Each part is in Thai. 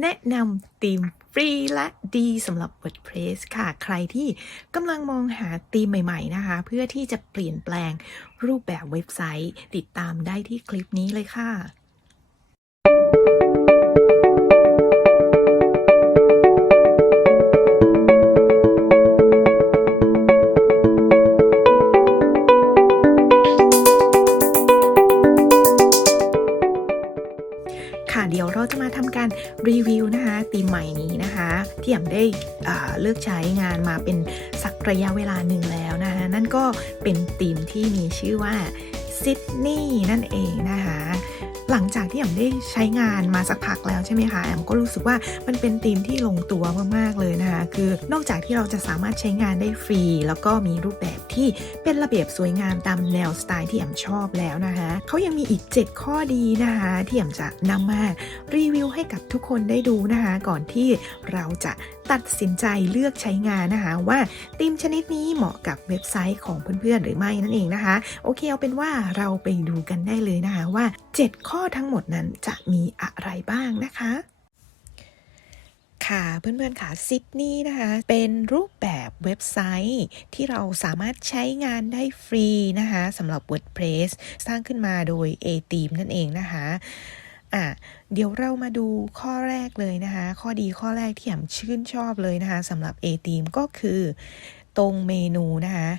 แนะนำธีมฟรีและดีสำหรับ WordPress ค่ะ ใครที่กำลังมองหาธีมใหม่ ๆ นะคะ เพื่อที่จะเปลี่ยนแปลงรูปแบบเว็บไซต์ ติดตามได้ที่คลิปนี้เลยค่ะ การรีวิวนะคะตีมใหม่นี้นะคะที่แอมได้เลือกใช้งานมาเป็นสักระยะเวลาหนึ่งแล้วนะคะนั่นก็เป็นตีมที่มีชื่อว่าซิดนีย์นั่นเองนะคะ หลังจากที่แอมได้ใช้งานมาสักพักแล้วใช่ไหมคะแอมก็รู้สึกว่ามันเป็นธีมที่ลงตัวมากๆเลยนะคะ คือนอกจากที่เราจะสามารถใช้งานได้ฟรี แล้วก็มีรูปแบบที่เป็นระเบียบสวยงามตามแนวสไตล์ที่แอมชอบแล้วนะคะเขายังมีอีก 7 ข้อดีนะคะ ที่แอมจะนำมารีวิวให้กับทุกคนได้ดูนะคะ ก่อนที่เราจะตัดสินใจเลือกใช้งานนะคะ ว่าธีมชนิดนี้เหมาะกับเว็บไซต์ของเพื่อนๆหรือไม่นั่นเองนะคะ โอเคเอาเป็นว่าเราไปดูกันได้เลยนะคะว่า 7 ข้อทั้งหมดนั้นจะมีอะไรบ้างนะคะค่ะเพื่อนๆค่ะซิดนีย์นะคะเป็นรูปแบบเว็บไซต์ ที่เราสามารถใช้งานได้ฟรีนะคะสำหรับ WordPress สร้างขึ้นมาโดย a t e a m นั่นเองนะคะ อะเดี๋ยวเรามาดูข้อแรกเลยนะคะ ข้อดีข้อแรกที่แอมชื่นชอบเลยนะคะสำหรับ a t e a m ก็คือตรงเมนูนะคะ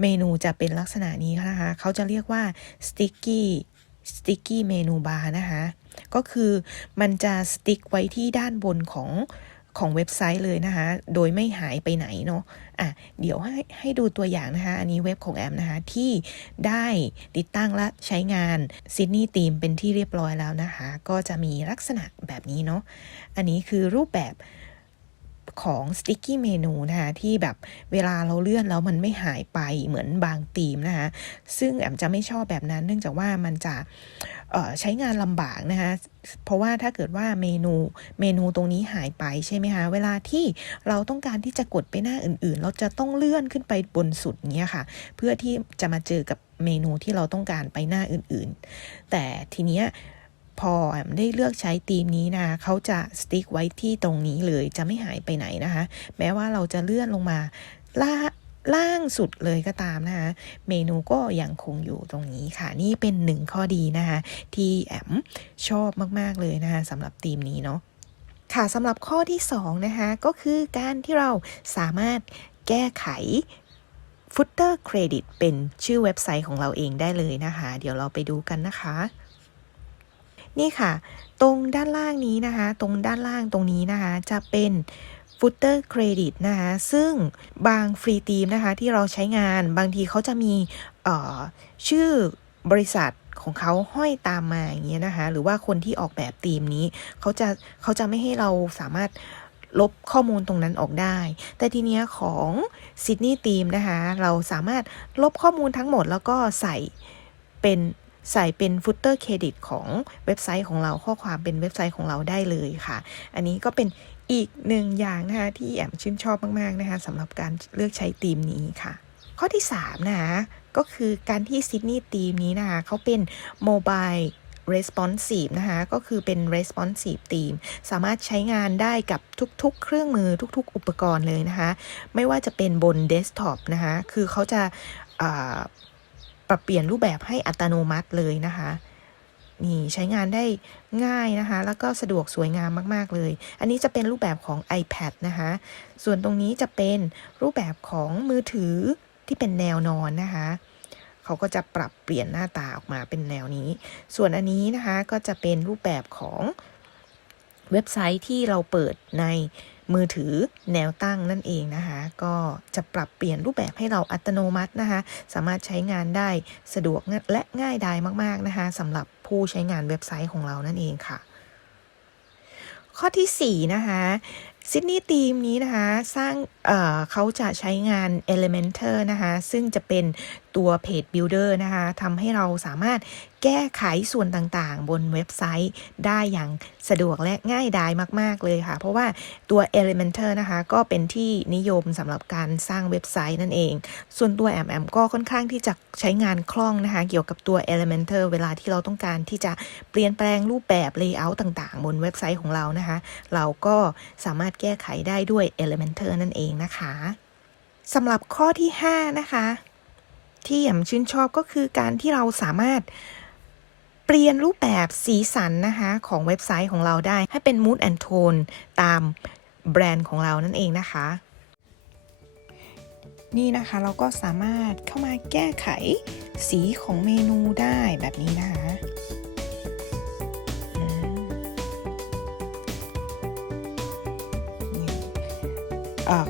เมนูจะเป็นลักษณะนี้นะคะ เขาจะเรียกว่า sticky sticky menu bar นะคะ ก็คือมันจะสติ๊กไว้ที่ด้านบนของ ของเว็บไซต์เลยนะคะ โดยไม่หายไปไหนเนาะอะเดี๋ยวให้ให้ดูตัวอย่างนะคะ อันนี้เว็บของแอมนะคะ ที่ได้ติดตั้งและใช้งานซิดนีย์ทีมเป็นที่เรียบร้อยแล้วนะคะ ก็จะมีลักษณะแบบนี้เนาะอันนี้คือรูปแบบของ sticky เมนูนะคะที่แบบเวลาเราเลื่อนแล้วมันไม่หายไปเหมือนบางธีมนะคะ ซึ่งแอมจะไม่ชอบแบบนั้น เนื่องจากว่ามันจะ ใช้งานลำบากนะคะเพราะว่าถ้าเกิดว่าเมนูเมนูตรงนี้หายไปใช่ไหมคะเวลาที่เราต้องการที่จะกดไปหน้าอื่นๆ เราจะต้องเลื่อนขึ้นไปบนสุดเนี้ยค่ะ เพื่อที่จะมาเจอกับเมนูที่เราต้องการไปหน้าอื่นๆ แต่ทีเนี้ยพอแอมได้เลือกใช้ธีมนี้นะเขาจะสติ๊กไว้ที่ตรงนี้เลยจะไม่หายไปไหนนะคะ แม้ว่าเราจะเลื่อนลงมาล่า ล่างสุดเลยก็ตามนะคะเมนูก็ยังคงอยู่ตรงนี้ค่ะ นี่เป็นหนึ่งข้อดีนะคะที่แอมชอบมาก ๆ เลยนะคะสำหรับธีมนี้เนาะค่ะสำหรับข้อที่2นะคะก็คือการที่เราสามารถแก้ไข Footer Credit เป็นชื่อเว็บไซต์ของเราเองได้เลยนะคะ เดี๋ยวเราไปดูกันนะคะ นี่ค่ะ ตรงด้านล่างนี้นะคะ ตรงด้านล่างตรงนี้นะคะ จะเป็น Footer Credit นะคะซึ่งบางฟรีทีมนะคะที่เราใช้งานบางทีเขาจะมีชื่อบริษัทของเขาห้อยตามมาอย่างเงี้ยนะคะหรือว่าคนที่ออกแบบธีมนี้เขาจะเขาจะไม่ให้เราสามารถลบข้อมูลตรงนั้นออกได้ แต่ทีเนี้ยของซิดนีย์ทีมนะคะเราสามารถลบข้อมูลทั้งหมดแล้วก็ใส่เป็นใส่เป็นฟุตเตอร์เครดิตของเว็บไซต์ของเราข้อความเป็นเว็บไซต์ของเราได้เลยค่ะ อันนี้ก็เป็น อีกหนึ่งอย่างนะคะที่แอมชื่นชอบมาก ๆ นะคะสำหรับการเลือกใช้ธีมนี้ค่ะ ข้อที่ 3 นะคะก็คือการที่ซิดนีย์ทีมนี้นะคะเขาเป็นโมบาย responsive นะคะก็คือเป็น responsive team สามารถใช้งานได้กับทุกๆ เครื่องมือทุกๆ อุปกรณ์เลยนะคะ ไม่ว่าจะเป็นบนเดสก์ท็อปนะคะคือเขาจะาปรับเปลี่ยนรูปแบบให้อัตโนมัติเลยนะคะ นี่ใช้งานได้ง่ายนะคะ แล้วก็สะดวกสวยงามมาก ๆ เลย อันนี้จะเป็นรูปแบบของ iPad นะคะ ส่วนตรงนี้จะเป็นรูปแบบของมือถือที่เป็นแนวนอนนะคะเขาก็จะปรับเปลี่ยนหน้าตาออกมาเป็นแนวนี้ ส่วนอันนี้นะคะก็จะเป็นรูปแบบของเว็บไซต์ที่เราเปิดในมือถือแนวตั้งนั่นเองนะคะ ก็จะปรับเปลี่ยนรูปแบบให้เราอัตโนมัตินะคะ สามารถใช้งานได้สะดวกและง่ายดายมาก ๆ นะคะสำหรับ ผู้ใช้งานเว็บไซต์ของเรานั่นเองค่ะ ข้อที่4นะคะซิดนีย์ทีมนี้นะคะ สร้างเเขาจะใช้งาน Elementor นะคะ ซึ่งจะเป็น ตัว Page Builder นะคะทำให้เราสามารถแก้ไขส่วนต่างๆ บนเว็บไซต์ได้อย่างสะดวกและง่ายดายมาก ๆ เลยค่ะ เพราะว่าตัว Elementor นะคะ ก็เป็นที่นิยมสำหรับการสร้างเว็บไซต์นั่นเอง ส่วนตัวแอมแอมก็ค่อนข้างที่จะใช้งานคล่องนะคะ เกี่ยวกับตัว Elementor เวลาที่เราต้องการที่จะเปลี่ยนแปลงรูปแบบ Layout ต่างๆ บนเว็บไซต์ของเรานะคะ เราก็สามารถแก้ไขได้ด้วย Elementor นั่นเองนะคะสำหรับข้อที่ 5 นะคะ ที่แอมชื่นชอบก็คือการที่เราสามารถเปลี่ยนรูปแบบสีสันนะคะของเว็บไซต์ของเราได้ให้เป็น mood and tone ตามแบรนด์ของเรานั่นเองนะคะ นี่นะคะเราก็สามารถเข้ามาแก้ไขสีของเมนูได้แบบนี้นะคะ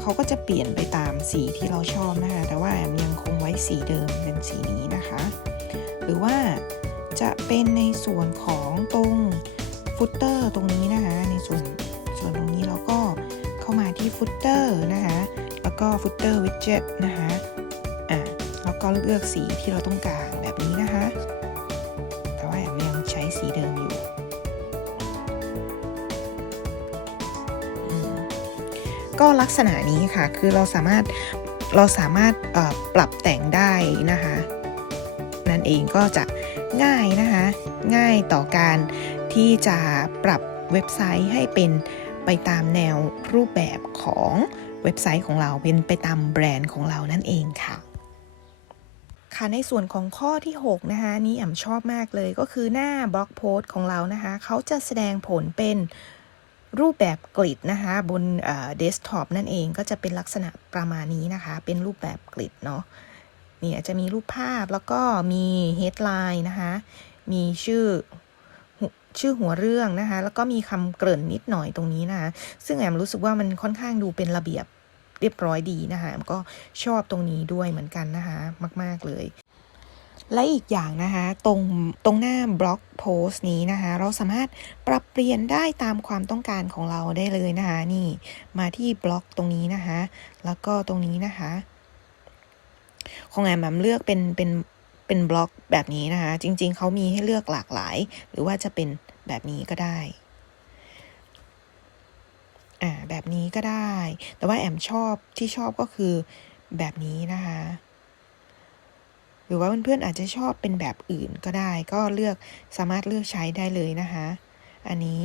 เขาก็จะเปลี่ยนไปตามสีที่เราชอบนะคะ แต่ว่าแอมยังคงไว้สีเดิมเป็นสีนี้นะคะ หรือว่าจะเป็นในส่วนของตรงฟุตเตอร์ตรงนี้นะคะ ในส่วนส่วนตรงนี้เราก็เข้ามาที่ฟุตเตอร์นะคะ แล้วก็ฟุตเตอร์วิดเจ็ตนะคะ อะ แล้วก็เลือกสีที่เราต้องการ ก็ลักษณะนี้ค่ะ คือเราสามารถเราสามารถปรับแต่งได้นะคะ นั่นเองก็จะง่ายนะคะ ง่ายต่อการที่จะปรับเว็บไซต์ให้เป็นไปตามแนวรูปแบบของเว็บไซต์ของเราเป็นไปตามแบรนด์ของเรานั่นเองค่ะ ค่ะในส่วนของข้อที่ 6 นะคะ นี่แอมชอบมากเลยก็คือหน้าบล็อกโพสต์ของเรานะคะ เขาจะแสดงผลเป็น รูปแบบกริดนะคะบนเดสก์ท็อปนั่นเองก็จะเป็นลักษณะประมาณนี้นะคะ เป็นรูปแบบกริดเนาะเนี่อาจะมีรูปภาพแล้วก็มี headline นะคะมีชื่อชื่อหัวเรื่องนะคะแล้วก็มีคำเกริ่นนิดหน่อยตรงนี้นะคะซึ่งแอมรู้สึกว่ามันค่อนข้างดูเป็นระเบียบเรียบร้อยดีนะคะแอมก็ชอบตรงนี้ด้วยเหมือนกันนะคะมาก ๆเลย และอีกอย่างนะคะตรงตรงหน้าบล็อกโพสต์นี้นะคะเราสามารถปรับเปลี่ยนได้ตามความต้องการของเราได้เลยนะคะนี่มาที่บล็อกตรงนี้นะคะแล้วก็ตรงนี้นะคะของแอมแอมเลือกเป็นเป็นเป็นบล็อกแบบนี้นะคะจริง ๆเขามีให้เลือกหลากหลาย หรือว่าจะเป็นแบบนี้ก็ได้อ่าแบบนี้ก็ได้ แต่ว่าแอมชอบที่ชอบก็คือแบบนี้นะคะ หรือว่าเพื่อนๆอาจจะชอบเป็นแบบอื่นก็ได้ ก็เลือกสามารถเลือกใช้ได้เลยนะคะ อันนี้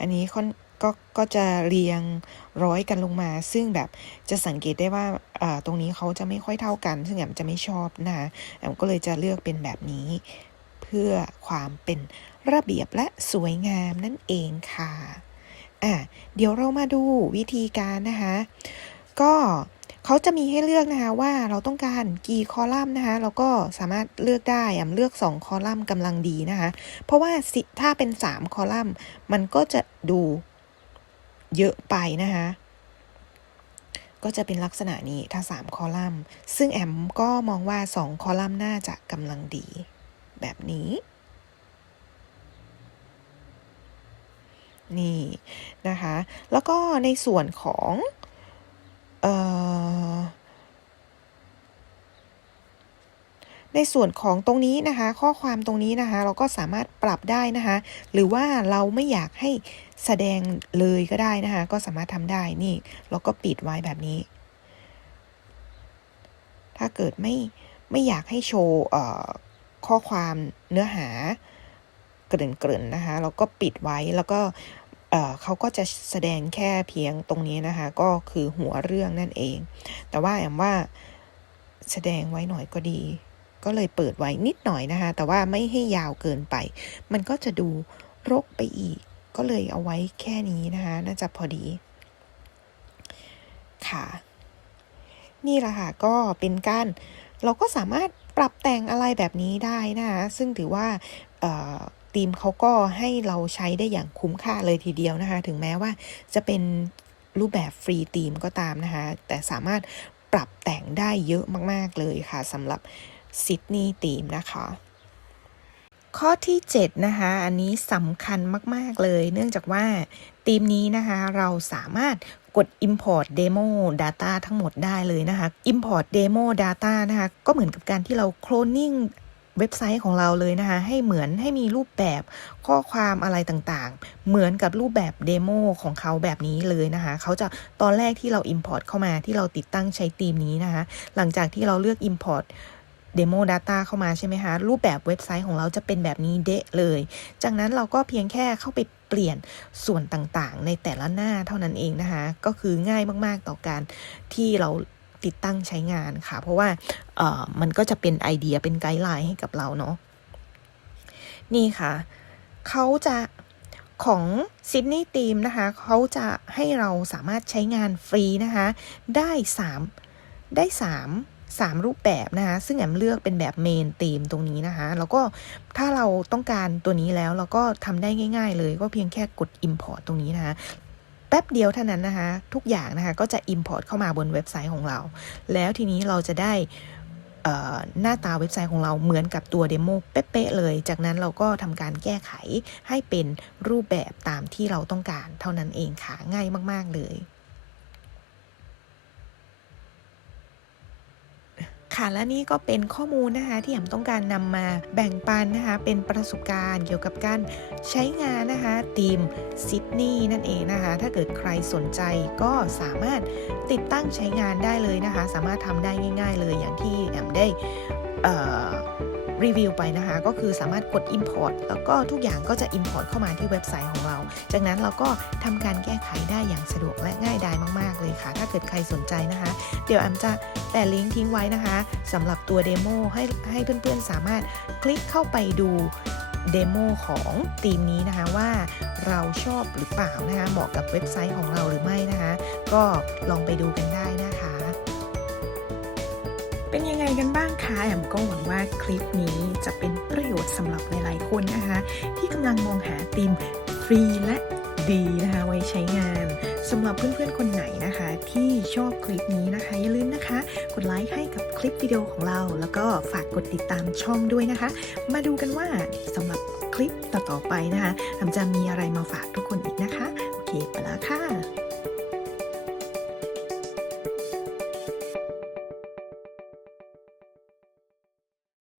อันนี้ค่อนก็ก็จะเรียงร้อยกันลงมา ซึ่งแบบจะสังเกตได้ว่าตรงนี้เขาจะไม่ค่อยเท่ากัน ซึ่งแอมจะไม่ชอบนะคะแอมก็เลยจะเลือกเป็นแบบนี้ เพื่อความเป็นระเบียบและสวยงามนั่นเองค่ะ อะเดี๋ยวเรามาดูวิธีการนะคะ ก็เขาจะมีให้เลือกนะคะว่าเราต้องการกี่คอลัมน์นะคะเราก็สามารถเลือกได้อมเลือก 2 คอลัมน์กำลังดีนะคะ เพราะว่าถ้าเป็น 3 คอลัมน์ มันก็จะดูเยอะไปนะคะก็จะเป็นลักษณะนี้ถ้า 3 คอลัมน์ ซึ่งแอมก็มองว่า 2 คอลัมน์น่าจะกำลังดีแบบนี้ นี่นะคะ แล้วก็ในส่วนของออในส่วนของตรงนี้นะคะ ข้อความตรงนี้นะคะ เราก็สามารถปรับได้นะคะ หรือว่าเราไม่อยากให้แสดงเลยก็ได้นะคะ ก็สามารถทำได้นี่ เราก็ปิดไว้แบบนี้ ถ้าเกิดไม่ไม่อยากให้โชว์ข้อความเนื้อหาเกริ่นๆนะคะ เราก็ปิดไว้แล้วก็ เขาก็จะแสดงแค่เพียงตรงนี้นะคะ ก็คือหัวเรื่องนั่นเอง แต่ว่าแอมว่าแสดงไว้หน่อยก็ดี ก็เลยเปิดไว้นิดหน่อยนะคะ แต่ว่าไม่ให้ยาวเกินไป มันก็จะดูรกไปอีก ก็เลยเอาไว้แค่นี้นะคะ น่าจะพอดี ค่ะ นี่แหละค่ะ ก็เป็นการ เราก็สามารถปรับแต่งอะไรแบบนี้ได้นะคะ ซึ่งถือว่า ทีมเขาก็ให้เราใช้ได้อย่างคุ้มค่าเลยทีเดียวนะคะ ถึงแม้ว่าจะเป็นรูปแบบฟรีทีมก็ตามนะคะ แต่สามารถปรับแต่งได้เยอะมาก ๆ เลยค่ะสำหรับซิดนีย์ทีมนะคะ ข้อที่ 7 นะคะ อันนี้สำคัญมาก ๆ เลย เนื่องจากว่าธีมนี้นะคะ เราสามารถกด import demo data ทั้งหมดได้เลยนะคะ import demo data นะคะ ก็เหมือนกับการที่เรา cloning เว็บไซต์ของเราเลยนะคะ ให้เหมือนให้มีรูปแบบข้อความอะไรต่างๆ เหมือนกับรูปแบบเดโมของเขาแบบนี้เลยนะคะ เขาจะตอนแรกที่เรา import เข้ามาที่เราติดตั้งใช้ธีมนี้นะคะ หลังจากที่เราเลือก import Demo Data เข้ามาใช่ไหมคะ รูปแบบเว็บไซต์ของเราจะเป็นแบบนี้เดะเลย จากนั้นเราก็เพียงแค่เข้าไปเปลี่ยนส่วนต่างๆ ในแต่ละหน้าเท่านั้นเองนะคะ ก็คือง่ายมากๆต่อการที่เรา ติดตั้งใช้งานค่ะ เพราะว่ามันก็จะเป็นไอเดียเป็นไกด์ไลน์ให้กับเราเนาะนี่ค่ะเขาจะของซิดนีย์ทีมนะคะเขาจะให้เราสามารถใช้งานฟรีนะคะได้3ได้3 3 รูปแบบนะคะ ซึ่งแอมเลือกเป็นแบบเมนธีมตรงนี้นะคะ แล้วก็ถ้าเราต้องการตัวนี้แล้วเราก็ทำได้ง่าย ๆ เลยก็เพียงแค่กด Import ตรงนี้นะคะ แป๊บเดียวเท่านั้นนะคะ ทุกอย่างนะคะก็จะ Import เข้ามาบนเว็บไซต์ของเรา แล้วทีนี้เราจะได้หน้าตาเว็บไซต์ของเราเหมือนกับตัวเดโมเป๊ะๆเลย จากนั้นเราก็ทำการแก้ไขให้เป็นรูปแบบตามที่เราต้องการเท่านั้นเองค่ะ ง่ายมาก ๆ เลย ค่ะและนี่ก็เป็นข้อมูลนะคะที่แอมต้องการนำมาแบ่งปันนะคะเป็นประสบการณ์เกี่ยวกับการใช้งานนะคะทีมซิดนีย์นั่นเองนะคะ ถ้าเกิดใครสนใจก็สามารถติดตั้งใช้งานได้เลยนะคะ สามารถทำได้ง่าย ๆ เลยอย่างที่แอมได้ รีวิวไปนะคะ ก็คือสามารถกด Import แล้วก็ทุกอย่างก็จะ Import เข้ามาที่เว็บไซต์ของเรา จากนั้นเราก็ทำการแก้ไขได้อย่างสะดวกและง่ายดายมาก ๆ เลยค่ะ ถ้าเกิดใครสนใจนะคะ เดี๋ยวแอมจะแปะลิงก์ทิ้งไว้นะคะสำหรับตัวเดโมให้ให้เพื่อนๆสามารถคลิกเข้าไปดูเดโมของทีมนี้นะคะว่าเราชอบหรือเปล่านะคะเหมาะกับเว็บไซต์ของเราหรือไม่นะคะ ก็ลองไปดูกันได้นะคะ นบ้างคะแอมก็หวังว่าคลิปนี้จะเป็นประโยชน์สำหรับหลาย ๆ คนนะคะ ที่กำลังมองหาธีมฟรีและดีนะคะไว้ใช้งานสำหรับเพื่อน ๆ คนไหนนะคะ ที่ชอบคลิปนี้นะคะ อย่าลืมนะคะ กดไลค์ให้กับคลิปวิดีโอของเรา แล้วก็ฝากกดติดตามช่องด้วยนะคะ มาดูกันว่าสำหรับคลิปต่อ ๆ ไปนะคะแอมจะมีอะไรมาฝากทุกคนอีกนะคะ โอเคไปแล้วค่ะ